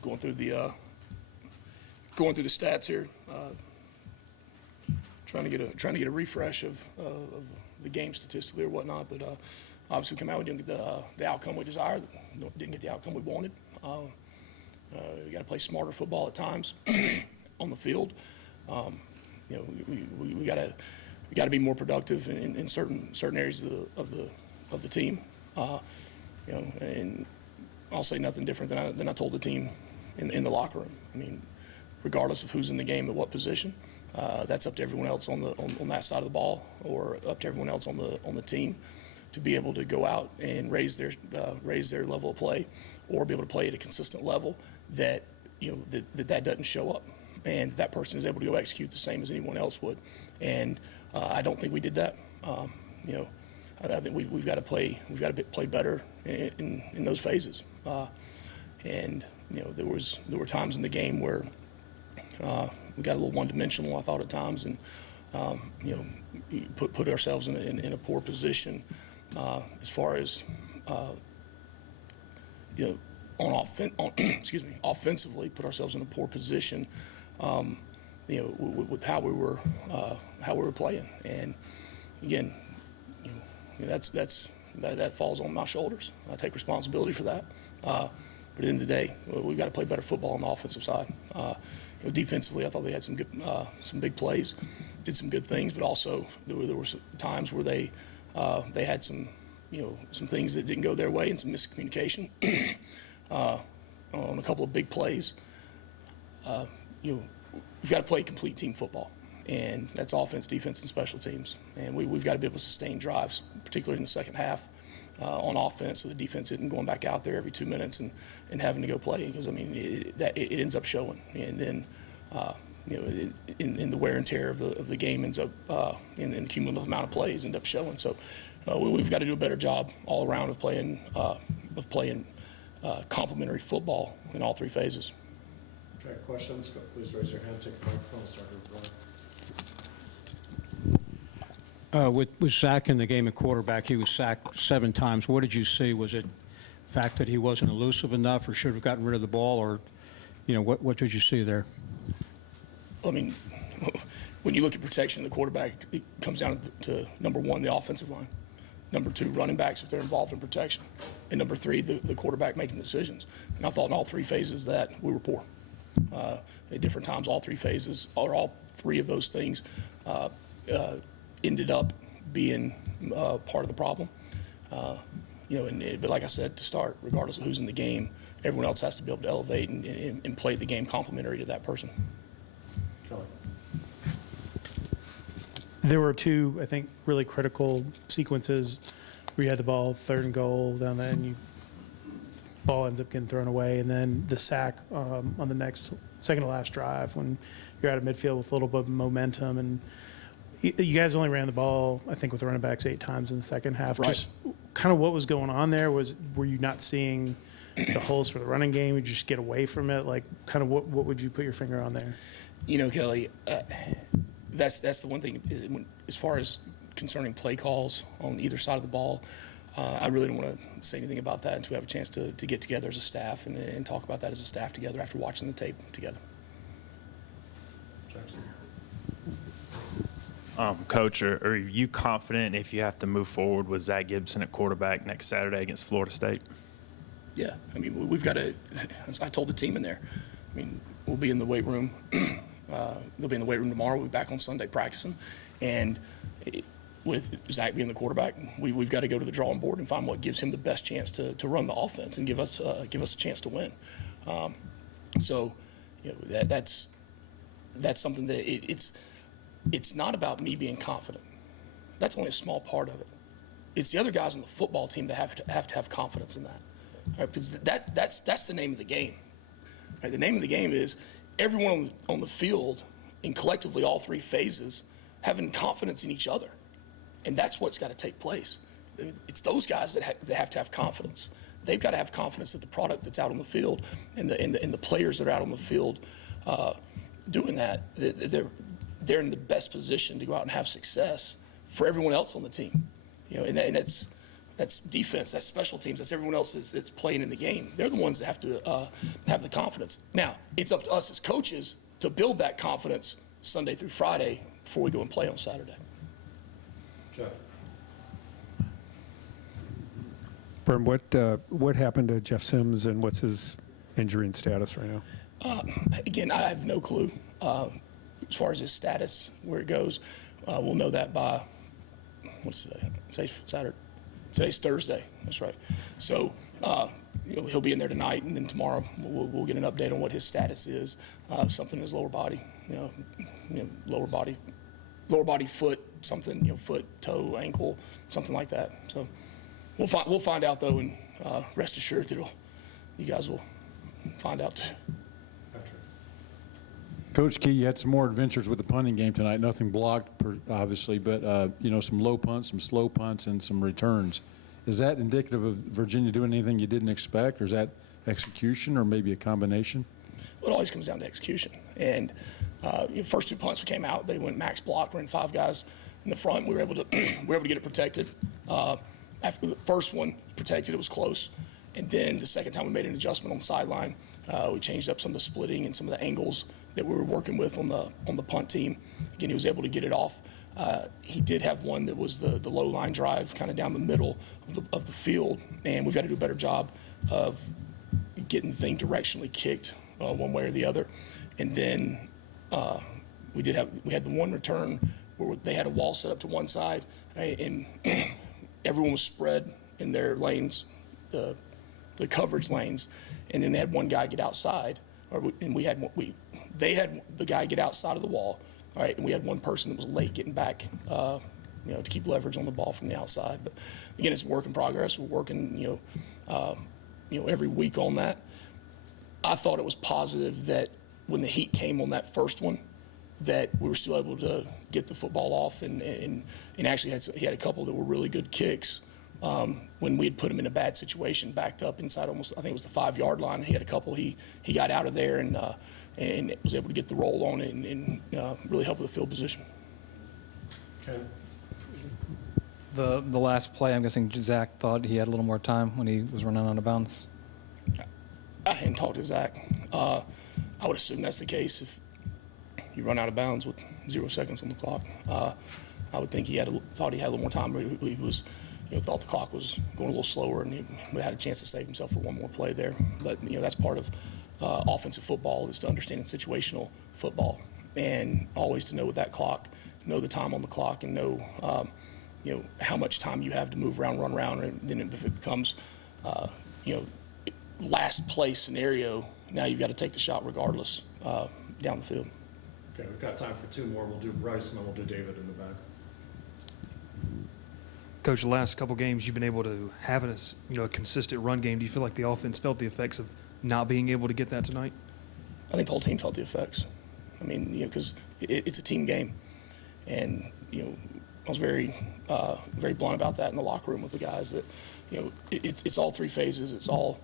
just going through the stats here, trying to get a refresh of the game statistically or whatnot. But obviously, we came out, we didn't get the outcome we desired, didn't get the outcome we wanted. We got to play smarter football at times on the field. We got to be more productive in certain areas of the team. And I'll say nothing different than I told the team in the locker room. I mean, regardless of who's in the game at what position, that's up to everyone else on that side of the ball, or up to everyone else on the team to be able to go out and raise their level of play, or be able to play at a consistent level that that doesn't show up, and that person is able to go execute the same as anyone else would. And I don't think we did that. I think we've got to play better in those phases. And there were times in the game where we got a little one-dimensional, I thought, at times, and put ourselves in a poor position as far as offensively, put ourselves in a poor position, with how we were playing. And again, that falls on my shoulders. I take responsibility for that. But at the end of the day, we've got to play better football on the offensive side. Defensively, I thought they had some big plays, did some good things, but also there were some times where they had some things that didn't go their way and some miscommunication on a couple of big plays. We've got to play complete team football, and that's offense, defense, and special teams. And we've got to be able to sustain drives, particularly in the second half on offense, so the defense isn't going back out there every 2 minutes and having to go play, because I mean it ends up showing, and then in the wear and tear of the game ends up in the cumulative amount of plays end up showing. So we've got to do a better job all around of playing complementary football in all three phases. Okay, questions? Please raise your hand. Take the microphone. Start here. With Zach in the game at quarterback, he was sacked 7 times. What did you see? Was it the fact that he wasn't elusive enough, or should have gotten rid of the ball, or what did you see there? I mean, when you look at protection of the quarterback, it comes down to number 1, the offensive line. Number 2, running backs if they're involved in protection. And number 3, the quarterback making the decisions. And I thought in all 3 phases that we were poor. At different times, all 3 phases, or all 3 of those things ended up being part of the problem. But like I said, to start, regardless of who's in the game, everyone else has to be able to elevate and play the game complementary to that person. Kelly. There were 2, I think, really critical sequences where you had the ball 3rd and goal down there, and ball ends up getting thrown away, and then the sack on the next second to last drive when you're out of midfield with a little bit of momentum. And you guys only ran the ball, I think, with the running backs 8 times in the second half. Right. Just kind of what was going on there? Were you not seeing the holes for the running game? Would you just get away from it? Like, kind of what would you put your finger on there? Kelly, that's the one thing as far as concerning play calls on either side of the ball. I really don't want to say anything about that until we have a chance to get together as a staff and talk about that as a staff together after watching the tape together. Jackson. Coach, are you confident if you have to move forward with Zach Gibson at quarterback next Saturday against Florida State? Yeah, I mean, we've got to, as I told the team in there, I mean, we'll be in the weight room. They'll be in the weight room tomorrow. We'll be back on Sunday practicing. And with Zach being the quarterback, we've got to go to the drawing board and find what gives him the best chance to run the offense and give us a chance to win. So that's something that it's not about me being confident. That's only a small part of it. It's the other guys on the football team that have to have confidence in that, right? Because that's the name of the game. Right? The name of the game is everyone on the field, and collectively all 3 phases, having confidence in each other, and that's what's got to take place. It's those guys that have to have confidence. They've got to have confidence that the product that's out on the field and the players that are out on the field doing that, they're in the best position to go out and have success for everyone else on the team. And that's That's defense, that's special teams, that's everyone else that's playing in the game. They're the ones that have to have the confidence. Now, it's up to us as coaches to build that confidence Sunday through Friday before we go and play on Saturday. Jeff? Brent, what happened to Jeff Sims, and what's his injury and status right now? Again, I have no clue as far as his status, where it goes. We'll know that by, what's today? Today's Saturday. Today's Thursday. That's right. So he'll be in there tonight, and then tomorrow we'll get an update on what his status is. Something in his lower body, lower body, foot, something, foot, toe, ankle, something like that. So we'll find out though, and rest assured that you guys will find out too. Patrick? Coach Key, you had some more adventures with the punting game tonight. Nothing blocked, obviously, but some low punts, some slow punts, and some returns. Is that indicative of Virginia doing anything you didn't expect, or is that execution, or maybe a combination? Well, it always comes down to execution. And first 2 punts we came out, they went max block. We're in 5 guys in the front. We were able to get it protected. After the first one protected, it was close. And then the second time we made an adjustment on the sideline. We changed up some of the splitting and some of the angles that we were working with on the punt team. Again, he was able to get it off. He did have one that was the low line drive, kind of down the middle of the field, and we've got to do a better job of getting the thing directionally kicked one way or the other. And then we had the one return where they had a wall set up to one side, right, and everyone was spread in their lanes, the coverage lanes, and then they had one guy get outside, they had the guy get outside of the wall, all right, and we had one person that was late getting back, to keep leverage on the ball from the outside. But again, it's a work in progress. We're working, every week on that. I thought it was positive that when the heat came on that first one, that we were still able to get the football off, and actually he had a couple that were really good kicks. When we had put him in a bad situation, backed up inside almost, I think it was the 5-yard line. He had a couple. He got out of there and was able to get the roll on it and really help with the field position. Ken? The last play, I'm guessing Zach thought he had a little more time when he was running out of bounds. I hadn't talked to Zach. I would assume that's the case if you run out of bounds with 0 seconds on the clock. I would think thought he had a little more time. He was. Thought the clock was going a little slower, and he would have had a chance to save himself for one more play there. But that's part of offensive football, is to understand situational football, and always to know with that clock, know the time on the clock, and know how much time you have to move around, run around. And then if it becomes last play scenario, now you've got to take the shot regardless down the field. Okay, we've got time for 2 more. We'll do Bryce, and then we'll do David in the back. Coach, the last couple games you've been able to have a consistent run game. Do you feel like the offense felt the effects of not being able to get that tonight? I think the whole team felt the effects. I mean, because it's a team game, and I was very, very blunt about that in the locker room with the guys. That it's all 3 phases. It's all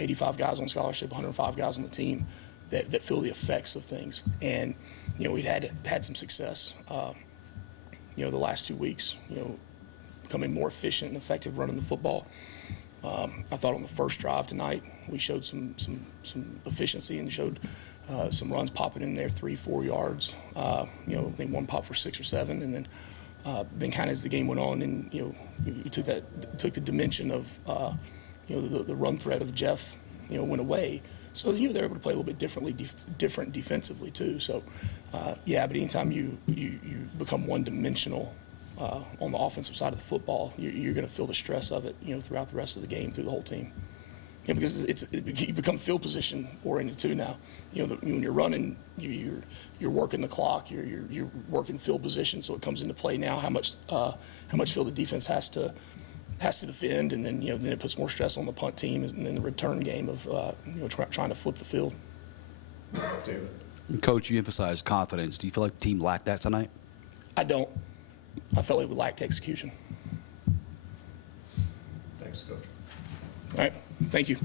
85 guys on scholarship, 105 guys on the team that feel the effects of things. And we'd had some success. The last 2 weeks. Becoming more efficient and effective running the football. I thought on the first drive tonight we showed some efficiency and showed some runs popping in there 3-4 yards. I think one pop for 6 or 7, and then kind of as the game went on, and you took the dimension of the run threat of Jeff went away. So they're able to play a little bit different defensively too. So but anytime you become one-dimensional on the offensive side of the football, you're going to feel the stress of it, throughout the rest of the game, through the whole team. Because you become field position oriented too now. When you're running, you're working the clock, you're working field position, so it comes into play now how much field the defense has to defend, and then then it puts more stress on the punt team, and then the return game of trying to flip the field. David? Coach, you emphasized confidence. Do you feel like the team lacked that tonight? I don't. I felt it lacked execution. Thanks, Coach. All right. Thank you.